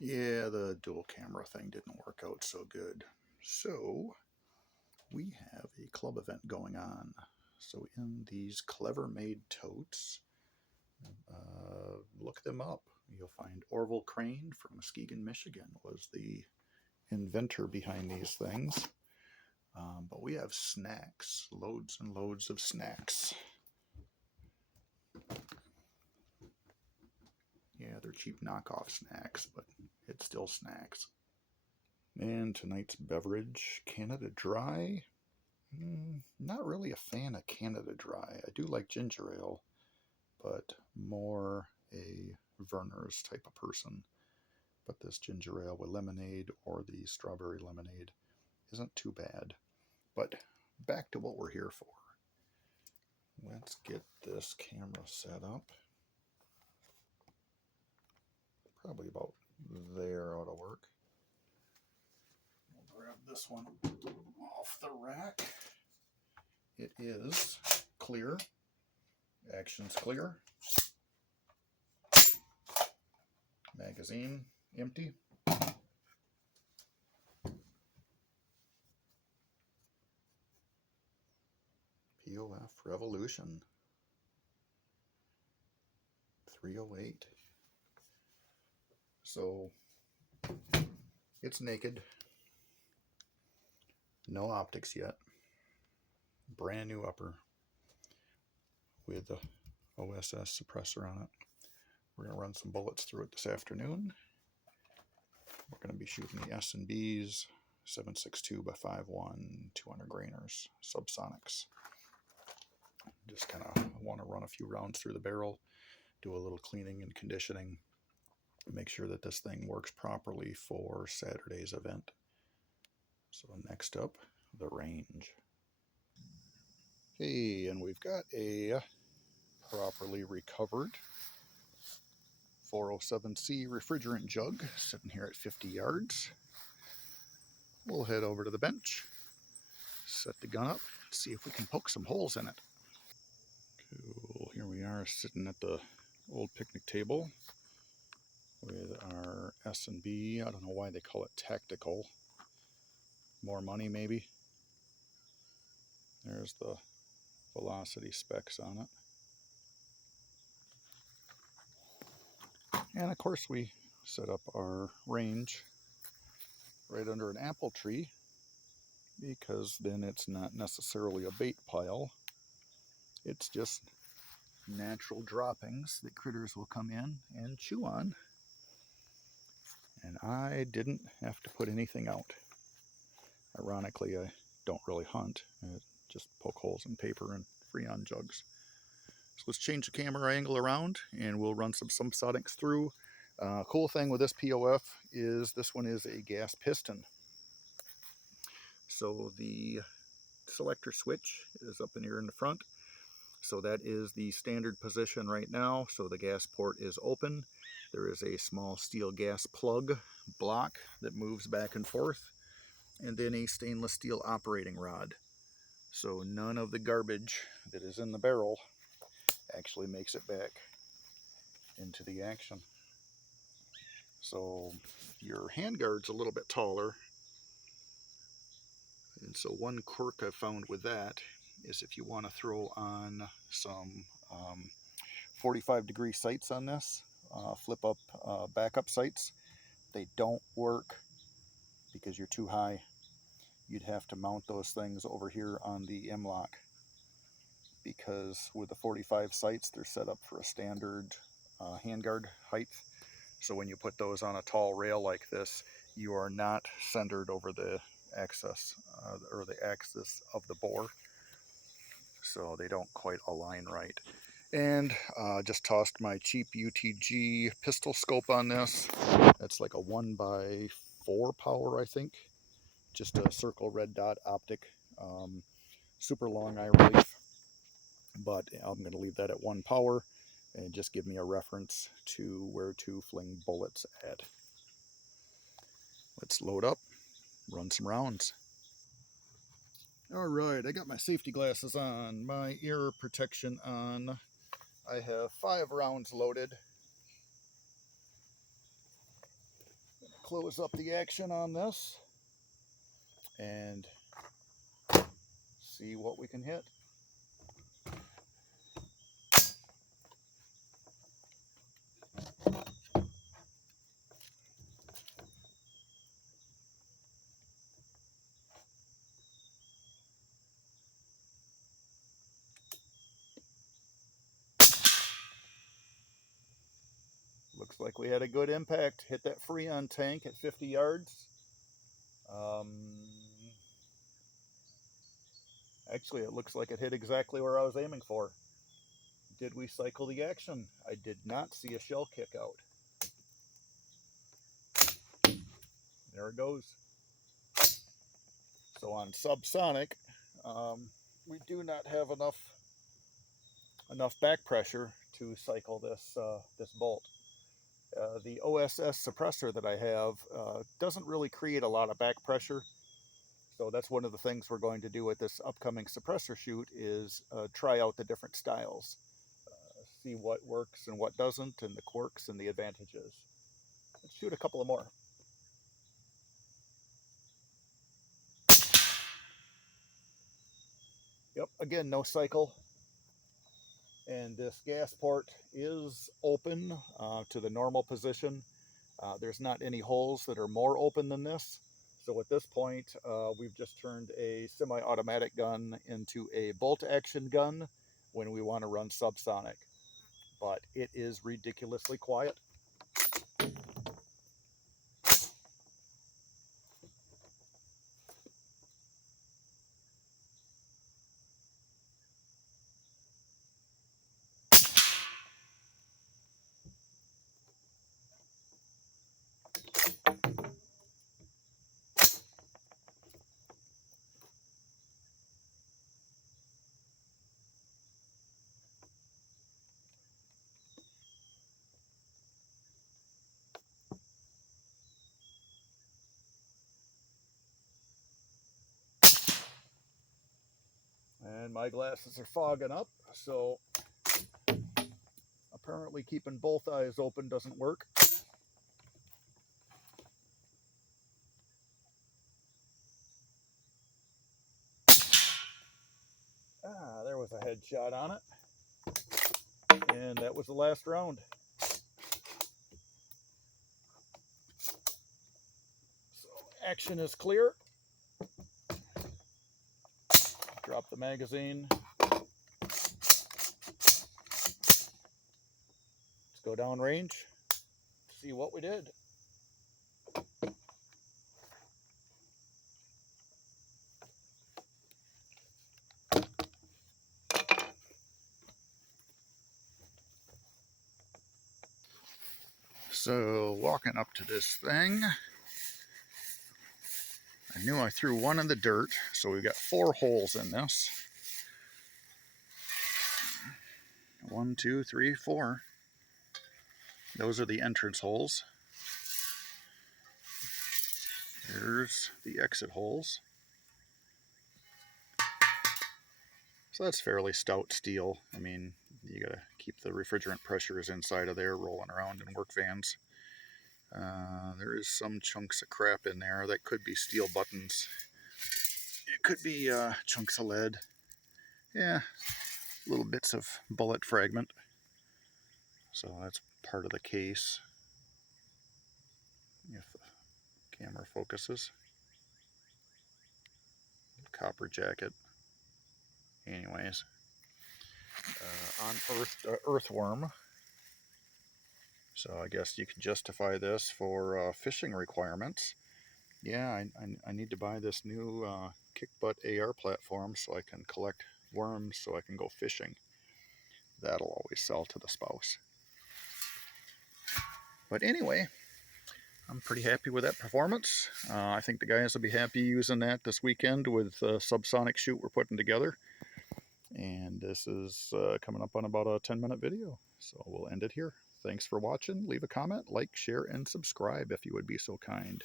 Yeah, the dual camera thing didn't work out so good. So we have a club event going on. So in these clever made totes, look them up. You'll find Orville Crane from Muskegon, Michigan was the inventor behind these things. But we have snacks, loads and loads of snacks. Yeah, they're cheap knockoff snacks, but it's still snacks. And tonight's beverage, Canada Dry. Not really a fan of Canada Dry. I do like ginger ale, but more a Verner's type of person. But this ginger ale with lemonade or the strawberry lemonade isn't too bad. But back to what we're here for. Let's get this camera set up. Probably about there ought to work. We'll grab this one off the rack. It is clear. Action's clear. Magazine empty. POF Revolution 308. So it's naked. No optics yet. Brand new upper with the OSS suppressor on it. We're going to run some bullets through it this afternoon. We're going to be shooting the S&Bs 7.62 by 5.1 200 grainers subsonics. Just kind of want to run a few rounds through the barrel, do a little cleaning and conditioning, make sure that this thing works properly for Saturday's event. So next up, the range. Hey, and we've got a properly recovered 407C refrigerant jug sitting here at 50 yards. We'll head over to the bench, set the gun up, see if we can poke some holes in it. Cool, here we are sitting at the old picnic table with our S&B. I don't know why they call it tactical. More money maybe. There's the velocity specs on it. And of course we set up our range right under an apple tree, because then it's not necessarily a bait pile. It's just natural droppings that critters will come in and chew on. And I didn't have to put anything out. Ironically, I don't really hunt. I just poke holes in paper and Freon jugs. So let's change the camera angle around and we'll run some subsonics through. Cool thing with this POF is this one is a gas piston. So the selector switch is up in here in the front. So that is the standard position right now. So the gas port is open. There is a small steel gas plug block that moves back and forth, and then a stainless steel operating rod. So none of the garbage that is in the barrel actually makes it back into the action. So your handguard's a little bit taller. And so one quirk I've found with that is if you want to throw on some 45-degree sights on this, flip up backup sights, they don't work because you're too high. You'd have to mount those things over here on the M-lock, because with the 45 sights, they're set up for a standard handguard height. So when you put those on a tall rail like this, you are not centered over the axis or the axis of the bore. So they don't quite align right. And just tossed my cheap UTG pistol scope on this. That's like a 1x4 power, I think. Just a circle red dot optic. Super long eye relief. But I'm going to leave that at 1 power and just give me a reference to where to fling bullets at. Let's load up, run some rounds. All right, I got my safety glasses on, my ear protection on. I have 5 rounds loaded. close up the action on this and see what we can hit. Looks like we had a good impact. Hit that Freon tank at 50 yards. Actually, it looks like it hit exactly where I was aiming for. Did we cycle the action? I did not see a shell kick out. There it goes. So on subsonic, we do not have enough back pressure to cycle this bolt. The OSS suppressor that I have doesn't really create a lot of back pressure. So that's one of the things we're going to do with this upcoming suppressor shoot is try out the different styles. See what works and what doesn't, and the quirks and the advantages. Let's shoot a couple of more. Yep, again, no cycle. And this gas port is open to the normal position. There's not any holes that are more open than this. So at this point, we've just turned a semi-automatic gun into a bolt action gun when we want to run subsonic. But it is ridiculously quiet. And my glasses are fogging up, so apparently keeping both eyes open doesn't work. There was a headshot on it. And that was the last round. So action is clear. Drop the magazine. Let's go down range. See what we did. So walking up to this thing, I knew I threw one in the dirt, so we've got 4 holes in this. 1, 2, 3, 4. Those are the entrance holes. Here's the exit holes. So that's fairly stout steel. I mean, you gotta keep the refrigerant pressures inside of there rolling around in work vans. There is some chunks of crap in there. That could be steel buttons. It could be chunks of lead. Yeah, little bits of bullet fragment. So that's part of the case. If the camera focuses. Copper jacket. Anyways, unearthed earthworm. So I guess you can justify this for fishing requirements. Yeah, I need to buy this new kick butt AR platform so I can collect worms so I can go fishing. That'll always sell to the spouse. But anyway, I'm pretty happy with that performance. I think the guys will be happy using that this weekend with the subsonic shoot we're putting together. And this is coming up on about a 10-minute video. So we'll end it here. Thanks for watching. Leave a comment, like, share, and subscribe if you would be so kind.